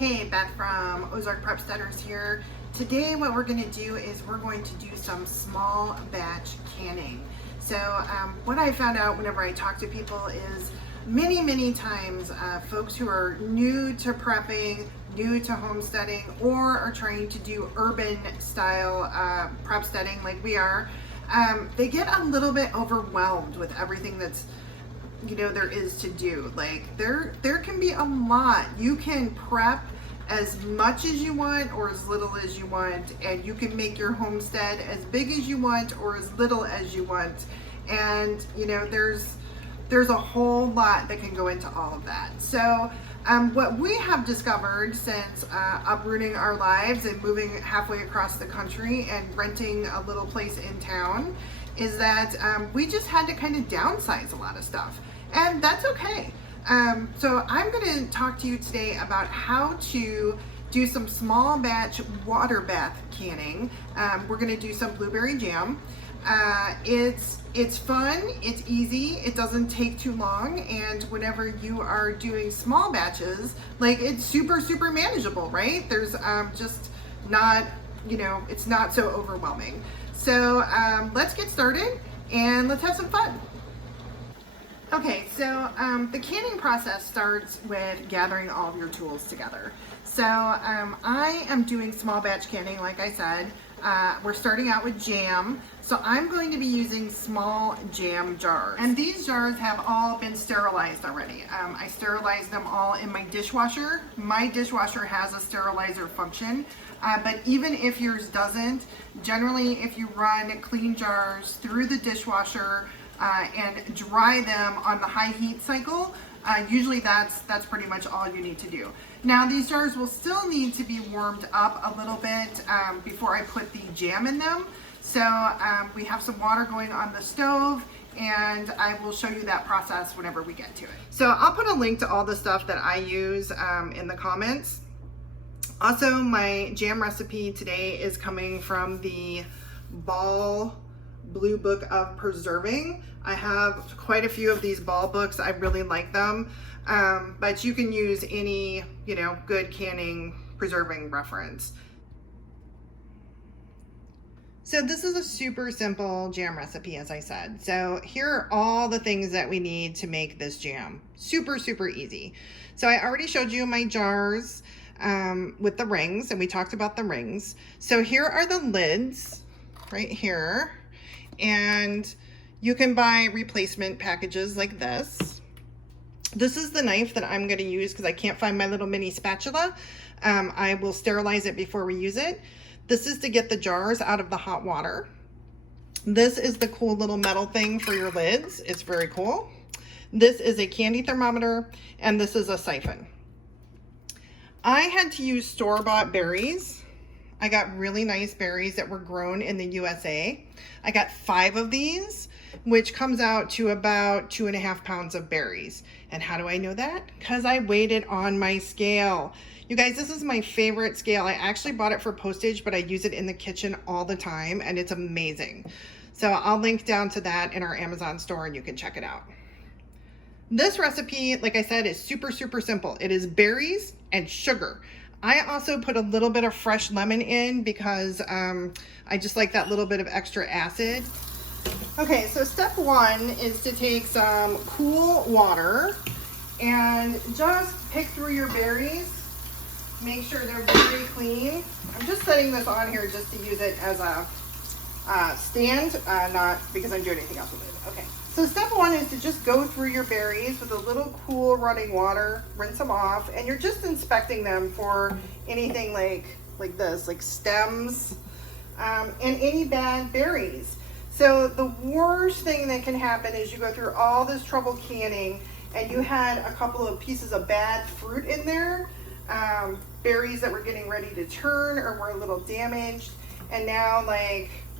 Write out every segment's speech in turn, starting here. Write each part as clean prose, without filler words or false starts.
Hey, Beth from Ozark Prepsteaders here. Today what we're going to do is we're going to do some small batch canning. So what I found out whenever I talk to people is many times folks who are new to prepping, new to homesteading, or are trying to do urban style prepsteading like we are, they get a little bit overwhelmed with everything that's there is to do. Like there can be a lot. You can prep as much as you want or as little as you want, and you can make your homestead as big as you want or as little as you want. And there's a whole lot that can go into all of that. So what we have discovered since uprooting our lives and moving halfway across the country and renting a little place in town is that we just had to kind of downsize a lot of stuff. And that's okay. So I'm going to talk to you today about how to do some small batch water bath canning. We're going to do some blueberry jam. It's fun, it's easy, it doesn't take too long, and whenever you are doing small batches, like it's super manageable, right? There's just not, it's not so overwhelming. So let's get started and let's have some fun. Okay, so the canning process starts with gathering all of your tools together. So I am doing small batch canning, like I said. We're starting out with jam. So I'm going to be using small jam jars. And these jars have all been sterilized already. I sterilized them all in my dishwasher. My dishwasher has a sterilizer function, but even if yours doesn't, generally if you run clean jars through the dishwasher, and dry them on the high heat cycle, usually that's pretty much all you need to do. Now these jars will still need to be warmed up a little bit before I put the jam in them. So we have some water going on the stove, and I will show you that process whenever we get to it. So I'll put a link to all the stuff that I use in the comments. Also, my jam recipe today is coming from the Ball Blue Book of Preserving. I have quite a few of these Ball books. I really like them, but you can use any good canning preserving reference. So this is a super simple jam recipe, as I said. So here are all the things that we need to make this jam. Super easy. So I already showed you my jars with the rings, and we talked about the rings. So here are the lids right here. And you can buy replacement packages like this. This is the knife that I'm going to use because I can't find my little mini spatula. I will sterilize it before we use it. This is to get the jars out of the hot water. This is the cool little metal thing for your lids. It's very cool. This is a candy thermometer, and this is a siphon. I had to use store-bought berries. I got really nice berries that were grown in the USA. I got 5 of these, which comes out to about 2.5 pounds of berries. And how do I know that? Because I weighed it on my scale. You guys, this is my favorite scale. I actually bought it for postage, but I use it in the kitchen all the time, and it's amazing. So I'll link down to that in our Amazon store, and you can check it out. This recipe, like I said, is super simple. It is berries and sugar. I also put a little bit of fresh lemon in because I just like that little bit of extra acid. Okay, so step 1 is to take some cool water and just pick through your berries. Make sure they're very clean. I'm just setting this on here just to use it as a stand, not because I'm doing anything else with it. Okay. So step 1 is to just go through your berries with a little cool running water, rinse them off, and you're just inspecting them for anything like this, like stems, and any bad berries. So the worst thing that can happen is you go through all this trouble canning and you had a couple of pieces of bad fruit in there, berries that were getting ready to turn or were a little damaged, and now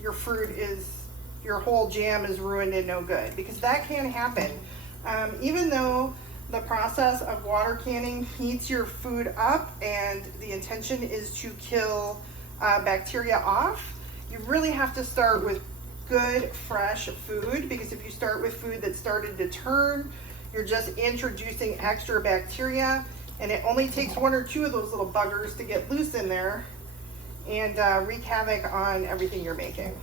your fruit is, your whole jam is ruined and no good, because that can happen. Even though the process of water canning heats your food up and the intention is to kill bacteria off, you really have to start with good fresh food, because if you start with food that started to turn, you're just introducing extra bacteria And it only takes 1 or 2 of those little buggers to get loose in there and wreak havoc on everything you're making.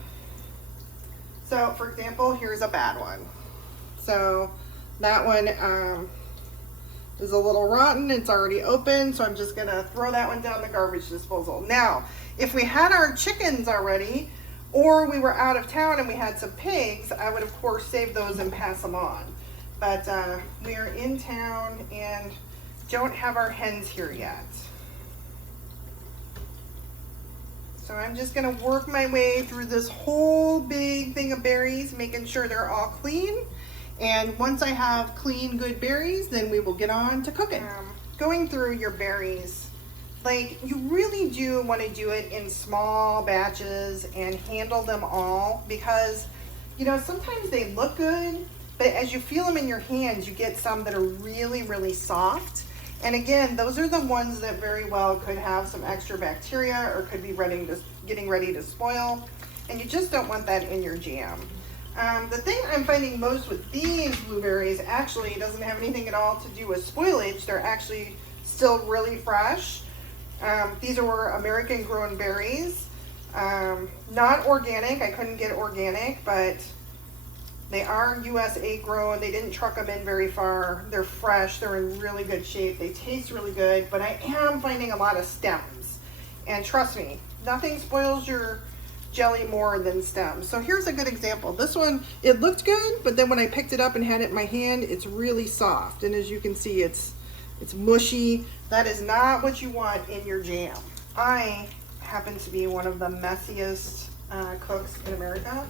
So for example, here's a bad one. So that one is a little rotten. It's already open, so I'm just gonna throw that one down the garbage disposal. Now, if we had our chickens already, or we were out of town and we had some pigs, I would of course save those and pass them on. But we are in town and don't have our hens here yet. So I'm just gonna work my way through this whole big thing of berries, making sure they're all clean. And once I have clean, good berries, then we will get on to cooking. Going through your berries, like you really do want to do it in small batches and handle them all, because you know, sometimes they look good, but as you feel them in your hands, you get some that are really, really soft. And again, those are the ones that very well could have some extra bacteria or could be getting ready to spoil. And you just don't want that in your jam. The thing I'm finding most with these blueberries actually doesn't have anything at all to do with spoilage. They're actually still really fresh. These are American grown berries. Not organic, I couldn't get organic, but they are USA grown. They didn't truck them in very far. They're fresh, they're in really good shape. They taste really good, but I am finding a lot of stems. And trust me, nothing spoils your jelly more than stems. So here's a good example. This one, it looked good, but then when I picked it up and had it in my hand, it's really soft. And as you can see, it's mushy. That is not what you want in your jam. I happen to be one of the messiest cooks in America.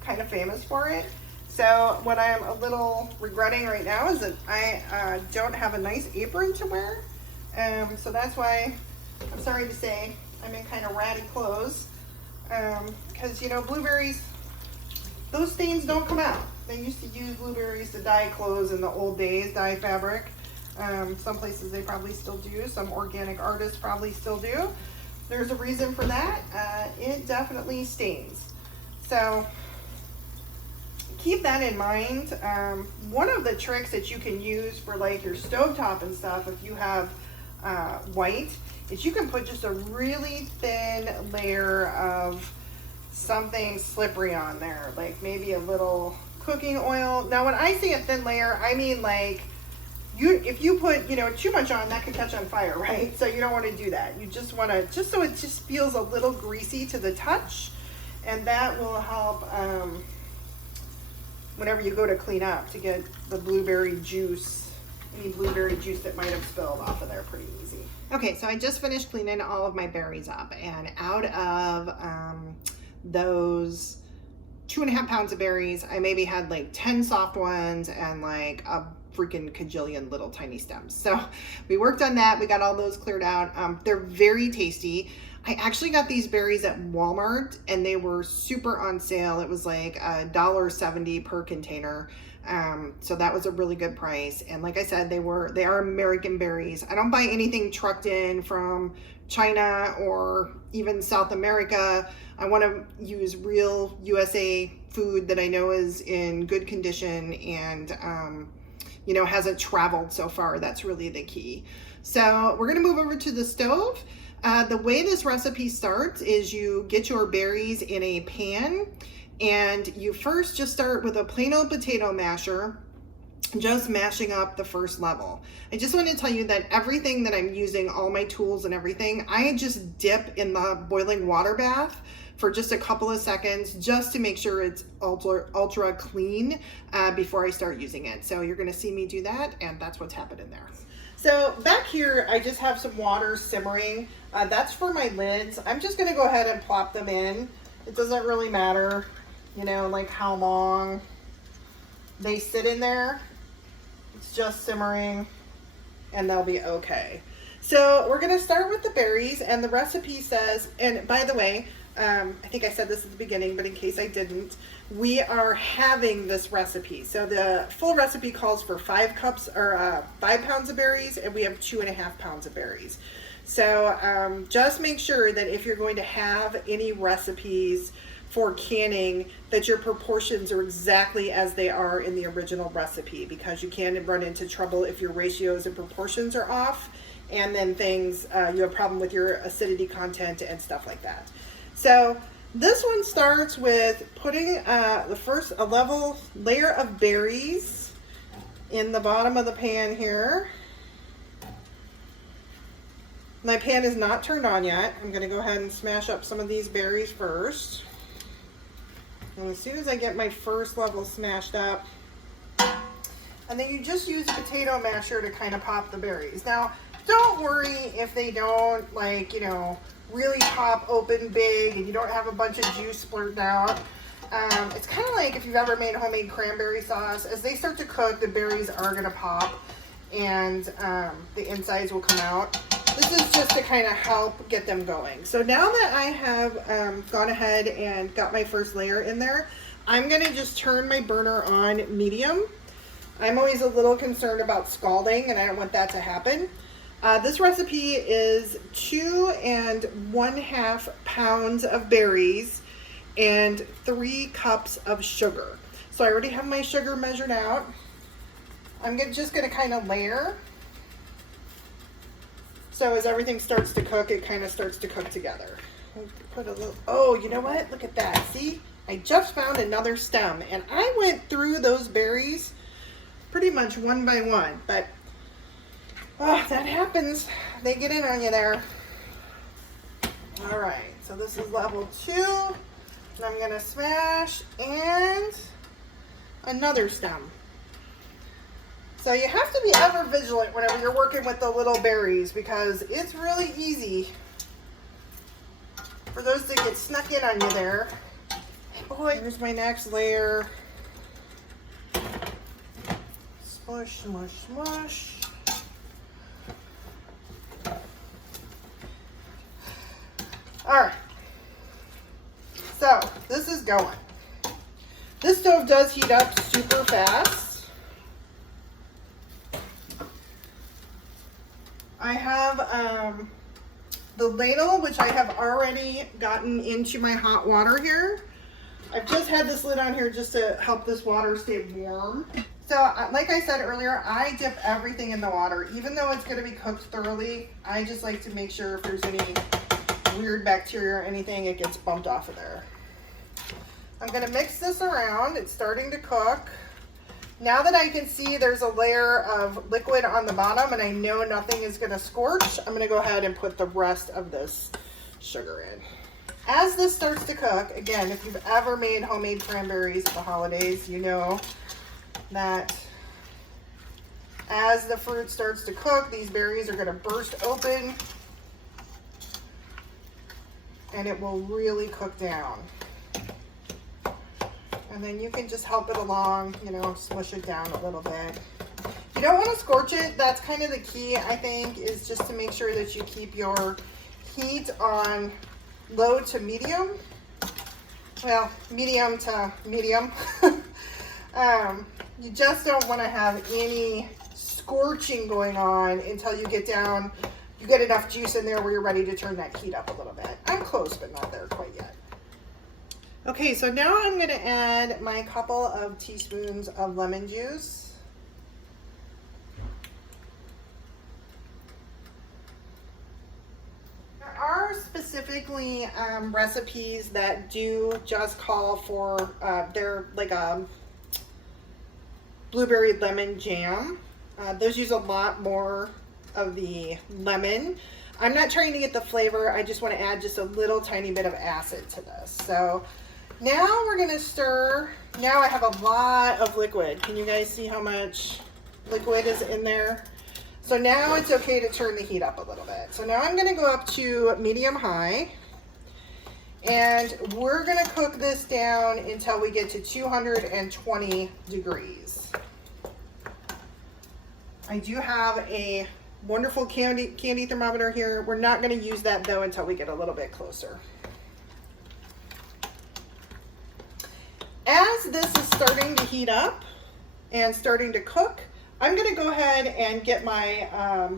Kind of famous for it. So what I'm a little regretting right now is that I don't have a nice apron to wear. So that's why I'm sorry to say I'm in kind of ratty clothes. Because you know, blueberries, those stains don't come out. They used to use blueberries to dye clothes in the old days, dye fabric. Some places they probably still do. Some organic artists probably still do. There's a reason for that. It definitely stains. So keep that in mind. One of the tricks that you can use for like your stovetop and stuff, if you have white, is you can put just a really thin layer of something slippery on there, like maybe a little cooking oil. Now when I say a thin layer, I mean like if you put, you know, too much on, that could catch on fire, right? So you don't want to do that. You just want to, just so it just feels a little greasy to the touch, and that will help whenever you go to clean up, to get the blueberry juice, any blueberry juice that might have spilled off of there pretty easy. Okay, so I just finished cleaning all of my berries up, and out of those 2.5 pounds of berries, I maybe had like 10 soft ones and like a freaking cajillion little tiny stems. So we worked on that. We got all those cleared out. They're very tasty. I actually got these berries at Walmart and they were super on sale. It was like $1.70 per container. So that was a really good price. And like I said, they are American berries. I don't buy anything trucked in from China or even South America. I want to use real USA food that I know is in good condition and you know, hasn't traveled so far. That's really the key. So we're going to move over to the stove. The way this recipe starts is you get your berries in a pan, and you first just start with a plain old potato masher, just mashing up the first level. I just want to tell you that everything that I'm using, all my tools and everything, I just dip in the boiling water bath for just a couple of seconds, just to make sure it's ultra clean before I start using it. So you're going to see me do that, and that's what's happening there. So back here, I just have some water simmering. That's for my lids. I'm just going to go ahead and plop them in. It doesn't really matter, you know, like how long they sit in there. It's just simmering and they'll be okay. So we're going to start with the berries, and the recipe says, and by the way, I think I said this at the beginning, but in case I didn't, we are having this recipe. So the full recipe calls for 5 cups or 5 pounds of berries, and we have 2.5 pounds of berries. So just make sure that if you're going to have any recipes for canning that your proportions are exactly as they are in the original recipe, because you can run into trouble if your ratios and proportions are off, and then things, you have a problem with your acidity content and stuff like that. So this one starts with putting a level layer of berries in the bottom of the pan here. My pan is not turned on yet. I'm going to go ahead and smash up some of these berries first. And as soon as I get my first level smashed up, and then you just use a potato masher to kind of pop the berries. Now, don't worry if they don't, like, you know, really pop open big and you don't have a bunch of juice splurted out. It's kind of like if you've ever made homemade cranberry sauce. As they start to cook, the berries are going to pop and the insides will come out. This is just to kind of help get them going. So now that I have gone ahead and got my first layer in there, I'm going to just turn my burner on medium. I'm always a little concerned about scalding, and I don't want that to happen. This recipe is 2 1/2 pounds of berries and 3 cups of sugar. So I already have my sugar measured out. I'm just going to kind of layer. So as everything starts to cook, it kind of starts to cook together. Put a little, oh, you know what? Look at that. See, I just found another stem, and I went through those berries pretty much one by one, but oh, that happens. They get in on you there. All right, so this is level 2, and I'm gonna smash and another stem. So you have to be ever vigilant whenever you're working with the little berries, because it's really easy for those to get snuck in on you there. Boy, here's my next layer. Smush, smush, smush. All right. So this is going. This stove does heat up super fast. I have the ladle, which I have already gotten into my hot water here. I've just had this lid on here just to help this water stay warm. So like I said earlier, I dip everything in the water. Even though it's going to be cooked thoroughly, I just like to make sure if there's any weird bacteria or anything, it gets bumped off of there. I'm going to mix this around. It's starting to cook. Now that I can see there's a layer of liquid on the bottom and I know nothing is going to scorch, I'm going to go ahead and put the rest of this sugar in. As this starts to cook, again, if you've ever made homemade cranberries at the holidays, you know that as the fruit starts to cook, these berries are going to burst open and it will really cook down. And then you can just help it along, you know, smush it down a little bit. You don't want to scorch it. That's kind of the key, I think, is just to make sure that you keep your heat on low to medium. Well, medium to medium. You just don't want to have any scorching going on until you get down, you get enough juice in there where you're ready to turn that heat up a little bit. I'm close, but not there quite yet. Okay, so now I'm going to add my couple of teaspoons of lemon juice. There are specifically recipes that do just call for, they're like a blueberry lemon jam. Those use a lot more of the lemon. I'm not trying to get the flavor, I just want to add just a little tiny bit of acid to this. So now we're going to stir. Now I have a lot of liquid. Can you guys see how much liquid is in there? So now it's okay to turn the heat up a little bit. So now I'm going to go up to medium high. And we're going to cook this down until we get to 220 degrees. I do have a wonderful candy thermometer here. We're not going to use that though until we get a little bit closer. As this is starting to heat up and starting to cook, I'm going to go ahead and get my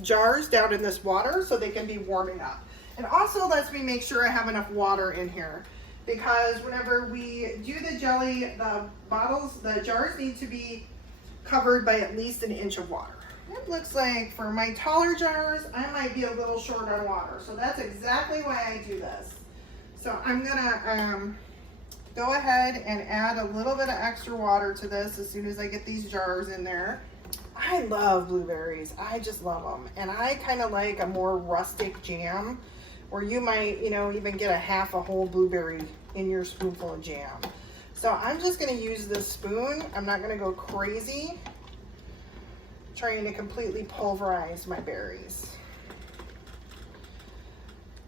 jars down in this water so they can be warming up. And also lets me make sure I have enough water in here. because whenever we do the jelly, the jars need to be covered by at least 1 inch of water. It looks like for my taller jars, I might be a little short on water. So that's exactly why I do this. So I'm gonna go ahead and add a little bit of extra water to this as soon as I get these jars in there. I love blueberries. I just love them. And I kind of like a more rustic jam where you might, you know, even get a whole blueberry in your spoonful of jam. So I'm just gonna use this spoon. I'm not gonna go crazy trying to completely pulverize my berries.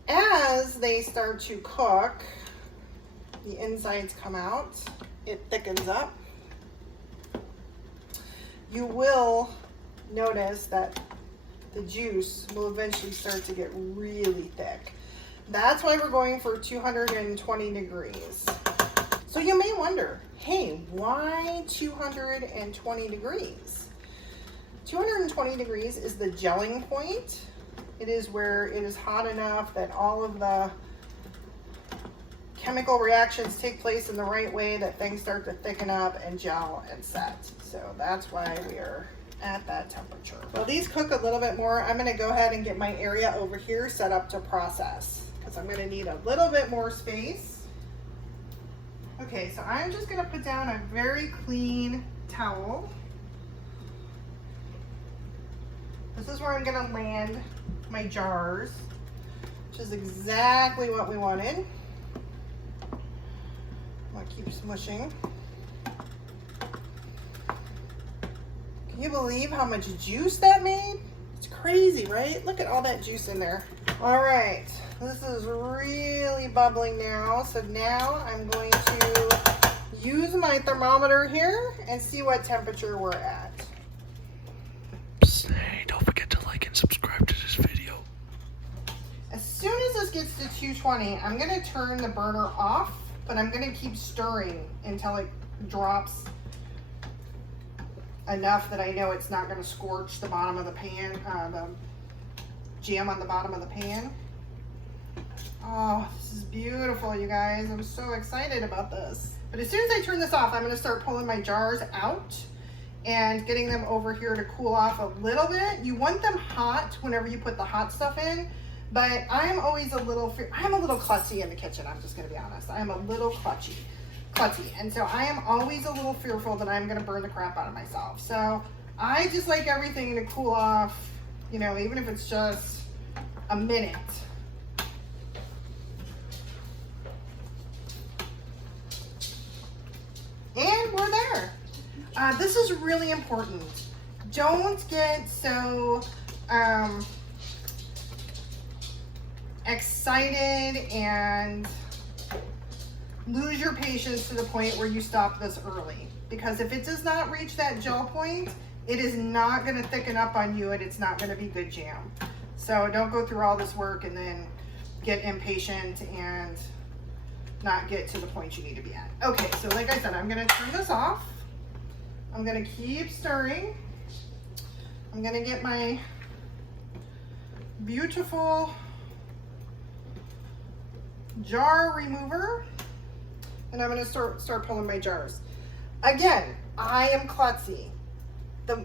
As they start to cook, the insides come out, it thickens up. You will notice that the juice will eventually start to get really thick. That's why we're going for 220 degrees. So you may wonder, hey, why 220 degrees? 220 degrees is the gelling point. It is where it is hot enough that all of the chemical reactions take place in the right way, that things start to thicken up and gel and set. So that's why we are at that temperature. Well, these cook a little bit more. I'm gonna go ahead and get my area over here set up to process because I'm gonna need a little bit more space. Okay, so I'm just gonna put down a very clean towel. This is where I'm gonna land my jars, which is exactly what we wanted. I'm gonna keep smushing. Can you believe how much juice that made? It's crazy, right? Look at all that juice in there. All right, this is really bubbling now. So now I'm going to use my thermometer here and see what temperature we're at. Hey, don't forget to like and subscribe to this video. As soon as this gets to 220, I'm gonna turn the burner off, but I'm gonna keep stirring until it drops enough that I know it's not gonna scorch the bottom of the pan, the jam on the bottom of the pan. Oh, this is beautiful, you guys. I'm so excited about this. But as soon as I turn this off, I'm gonna start pulling my jars out and getting them over here to cool off a little bit. You want them hot whenever you put the hot stuff in, but I'm always I'm a little klutzy in the kitchen, I'm just gonna be honest. I'm a little klutzy. And so I am always a little fearful that I'm gonna burn the crap out of myself. So I just like everything to cool off, you know, even if it's just a minute. And we're there. This is really important. Don't get so excited and lose your patience to the point where you stop this early. Because if it does not reach that gel point, it is not going to thicken up on you and it's not going to be good jam. So don't go through all this work and then get impatient and not get to the point you need to be at. Okay, so like I said, I'm going to turn this off. I'm going to keep stirring. I'm going to get my beautiful jar remover and I'm going to start pulling my jars. Again, I am klutzy. The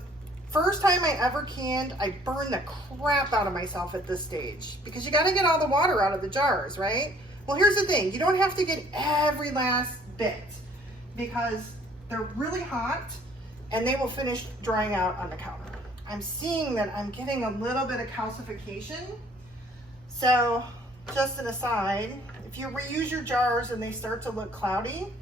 first time I ever canned, I burned the crap out of myself at this stage because you got to get all the water out of the jars, right? Well, here's the thing. You don't have to get every last bit because they're really hot and they will finish drying out on the counter. I'm seeing that I'm getting a little bit of calcification. So just an aside, if you reuse your jars and they start to look cloudy,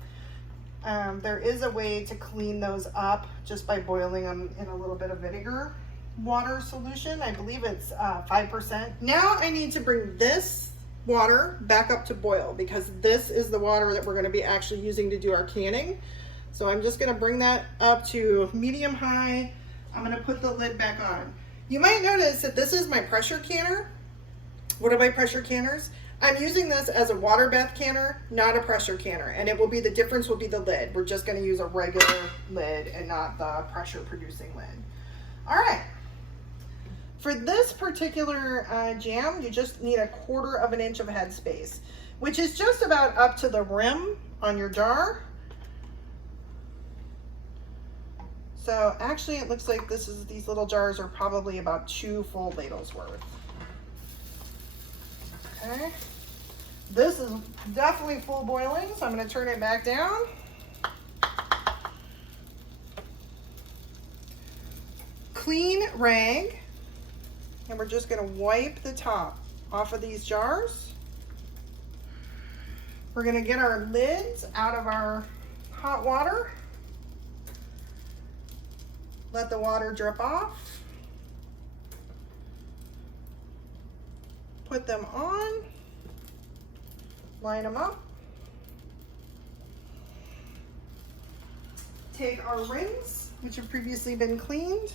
there is a way to clean those up just by boiling them in a little bit of vinegar water solution. I believe it's 5%. Now I need to bring this water back up to boil because this is the water that we're going to be actually using to do our canning. So I'm just going to bring that up to medium high. I'm going to put the lid back on. You might notice that this is my pressure canner. What are my pressure canners? I'm using this as a water bath canner, not a pressure canner, and it will be, the difference will be the lid. We're just going to use a regular lid and not the pressure producing lid. All right. For this particular jam, you just need 1/4 of an inch of headspace which is just about up to the rim on your jar. So actually it looks like these little jars are probably about 2 full ladles worth. Okay. This is definitely full boiling, so I'm going to turn it back down. Clean rag, and we're just going to wipe the top off of these jars. We're going to get our lids out of our hot water. Let the water drip off. Put them on. Line them up. Take our rings, which have previously been cleaned,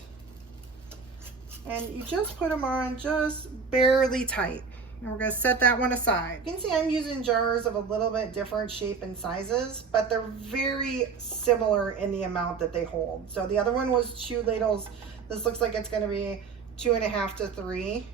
and you just put them on just barely tight. And we're going to set that one aside. You can see I'm using jars of a little bit different shape and sizes, but they're very similar in the amount that they hold. So the other one was 2 ladles. This looks like it's going to be 2.5 to 3.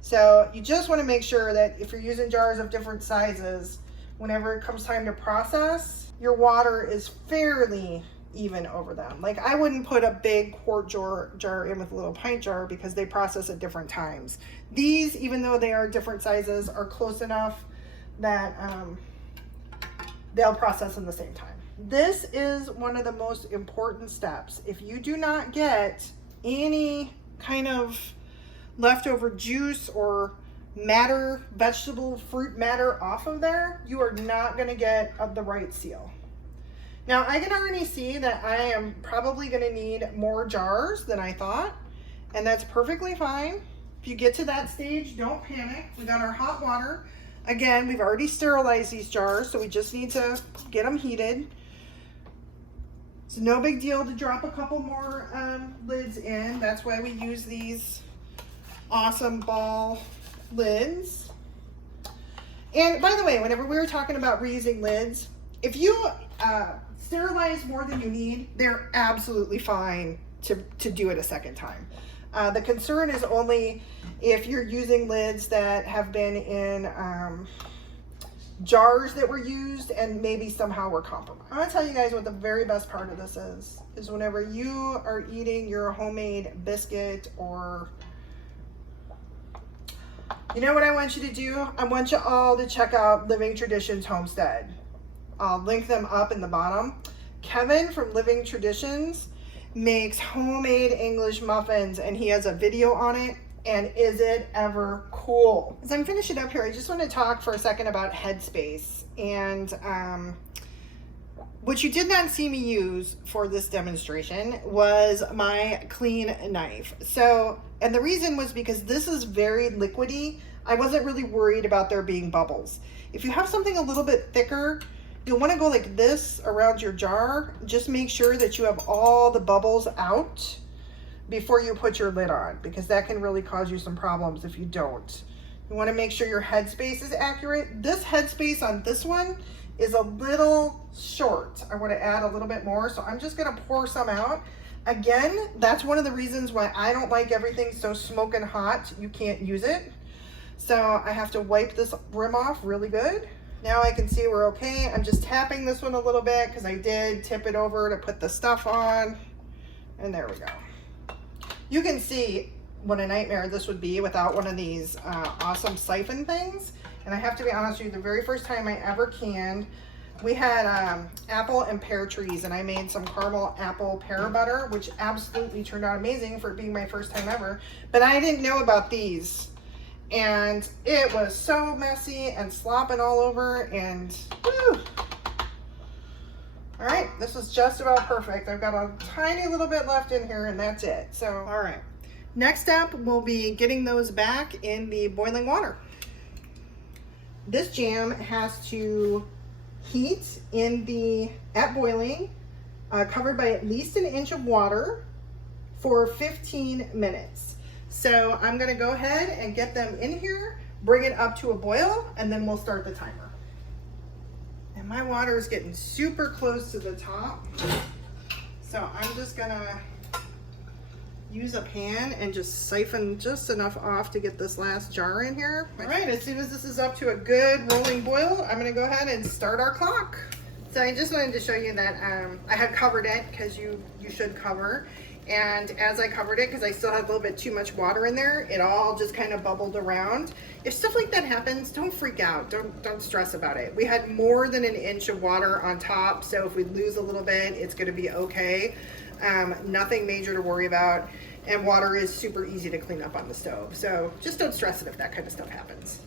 So you just want to make sure that if you're using jars of different sizes, whenever it comes time to process, your water is fairly even over them. Like I wouldn't put a big quart jar in with a little pint jar because they process at different times. These, even though they are different sizes, are close enough that they'll process in the same time. This is one of the most important steps. If you do not get any kind of leftover juice or matter, vegetable, fruit matter off of there, you are not going to get the right seal. Now I can already see that I am probably going to need more jars than I thought, and that's perfectly fine. If you get to that stage, don't panic. We got our hot water. Again, we've already sterilized these jars, so we just need to get them heated. It's no big deal to drop a couple more lids in. That's why we use these awesome ball lids. And by the way, whenever we were talking about reusing lids, if you sterilize more than you need, they're absolutely fine to do it a second time. The concern is only if you're using lids that have been in jars that were used and maybe somehow were compromised. I'm gonna tell you guys what the very best part of this is whenever you are eating your homemade biscuit, or you know what I want you to do? I want you all to check out Living Traditions HomeStead. I'll link them up in the bottom. Kevin from Living Traditions makes homemade English muffins, and he has a video on it, and is it ever cool? As I'm finishing up here, I just want to talk for a second about headspace, and what you did not see me use for this demonstration was my clean knife. So, and the reason was because this is very liquidy. I wasn't really worried about there being bubbles. If you have something a little bit thicker, you'll want to go like this around your jar. Just make sure that you have all the bubbles out before you put your lid on, because that can really cause you some problems if you don't. You want to make sure your headspace is accurate. This headspace on this one is a little short. I want to add a little bit more, so I'm just going to pour some out. Again, that's one of the reasons why I don't like everything so smoking hot you can't use it. So I have to wipe this rim off really good. Now I can see we're okay. I'm just tapping this one a little bit because I did tip it over to put the stuff on. And there we go. You can see what a nightmare this would be without one of these awesome siphon things. And I have to be honest with you, the very first time I ever canned, we had apple and pear trees, and I made some caramel apple pear butter, which absolutely turned out amazing for it being my first time ever. But I didn't know about these. And it was so messy and slopping all over, and woo. All right, this is just about perfect. I've got a tiny little bit left in here, and that's it. So, all right. Next up, we'll be getting those back in the boiling water. This jam has to heat at boiling, covered by at least an inch of water for 15 minutes. So I'm gonna go ahead and get them in here, bring it up to a boil, and then we'll start the timer. And my water is getting super close to the top. So I'm just gonna use a pan and just siphon just enough off to get this last jar in here. All right, as soon as this is up to a good rolling boil, I'm gonna go ahead and start our clock. So I just wanted to show you that I had covered it, because you should cover. And as I covered it, because I still had a little bit too much water in there, it all just kind of bubbled around. If stuff like that happens, don't freak out. Don't stress about it. We had more than an inch of water on top, so if we lose a little bit, it's gonna be okay. Nothing major to worry about, and water is super easy to clean up on the stove, so just don't stress it if that kind of stuff happens.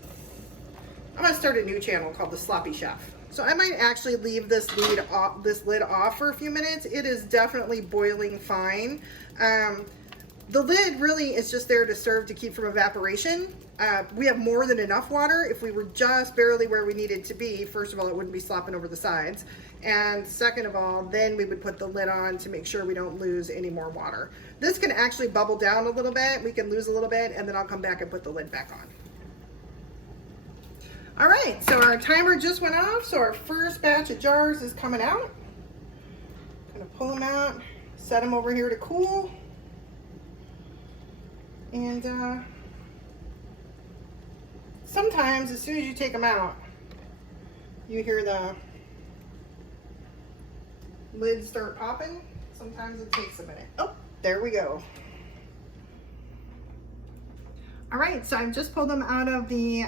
I'm gonna start a new channel called The Sloppy Chef. So I might actually leave this lid off for a few minutes. It is definitely boiling fine. The lid really is just there to serve to keep from evaporation. We have more than enough water. If we were just barely where we needed to be, first of all, it wouldn't be slopping over the sides. And second of all, then we would put the lid on to make sure we don't lose any more water. This can actually bubble down a little bit. We can lose a little bit, and then I'll come back and put the lid back on. All right, so our timer just went off, so our first batch of jars is coming out. Gonna pull them out, set them over here to cool. And sometimes as soon as you take them out, you hear the lid start popping. Sometimes it takes a minute. Oh, there we go. All right, so I've just pulled them out of the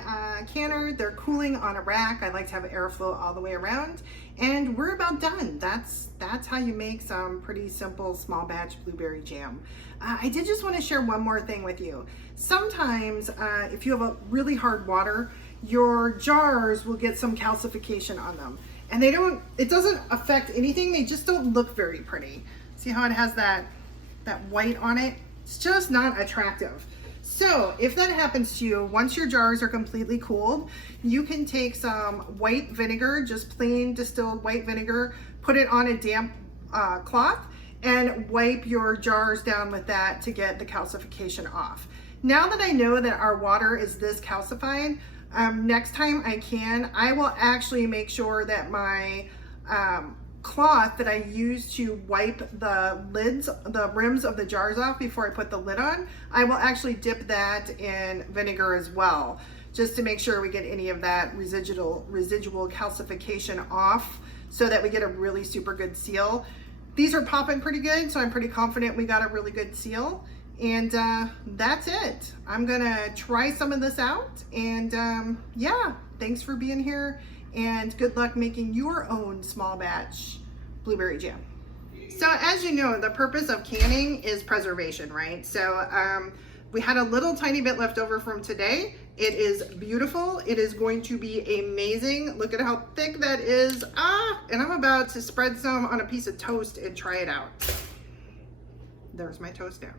canner. They're cooling on a rack. I like to have airflow all the way around, and we're about done. That's how you make some pretty simple small batch blueberry jam. I did just want to share one more thing with you. Sometimes if you have a really hard water, your jars will get some calcification on them, and it doesn't affect anything. They just don't look very pretty. See how it has that white on it? It's just not attractive. So if that happens to you, once your jars are completely cooled, you can take some white vinegar, just plain distilled white vinegar, put it on a damp cloth, and wipe your jars down with that to get the calcification off. Now that I know that our water is this calcified, next time I will actually make sure that my cloth that I use to wipe the rims of the jars off before I put the lid on, I will actually dip that in vinegar as well, just to make sure we get any of that residual calcification off, so that we get a really super good seal. These are popping pretty good, so I'm pretty confident we got a really good seal. And that's it. I'm gonna try some of this out, and yeah, thanks for being here, and good luck making your own small batch blueberry jam. So as you know, the purpose of canning is preservation, right? So we had a little tiny bit left over from today. It is beautiful. It is going to be amazing. Look at how thick that is. And I'm about to spread some on a piece of toast and try it out. There's my toast now.